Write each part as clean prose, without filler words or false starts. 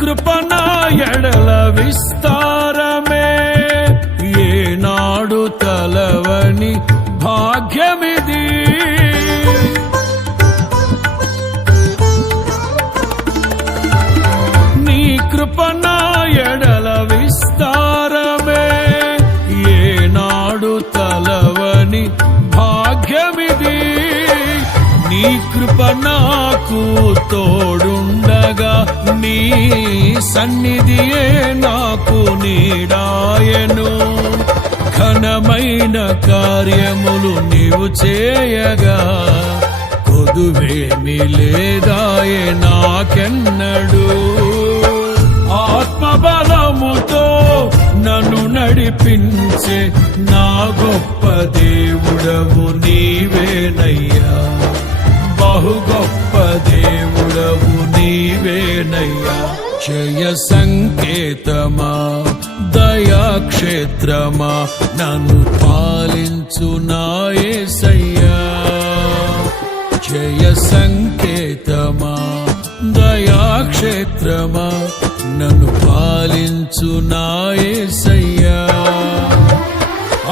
కృప నా ఎడల విస్తారమే, ఏనాడు తలవని భాగ్యమిది. నీ కృప నా ఎడల విస్తారమే, ఏనాడు తలవని భాగ్యమిది. నీ కృప నాకు తోడుండగా, నీ సన్నిధియే నాకు నీడాయను. ఘనమైన కార్యములు నీవు చేయగా, కొదువేమి లేదాయే నాకెన్నడు. ఆత్మబలముతో నన్ను నడిపించే నా గొప్ప దేవుడవు నీవేనయ్యా. బహు గొప్ప దేవుడవు నీవేనయ్యా. జయ సంకేతమా, దయాక్షేత్రమా, నన్ను పాలించు నా యేసయ్యా. జయ సంకేతమా, దయాక్షేత్రమా, నన్ను పాలించు నా యేసయ్యా.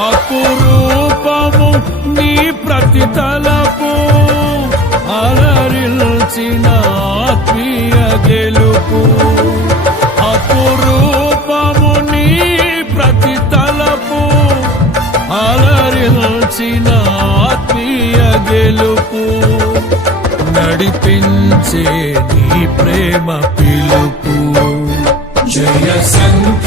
అపురూపము నీ ప్రతి తలపు, అలరిల్చిన ఆత్మీయ గెలుపు. అపురూపము నీ ప్రతి తలపు, అలరిల్చిన ఆత్మీయ గెలుపు. నడిపించే నీ ప్రేమ పిలుపు. జయ సంకేతమా,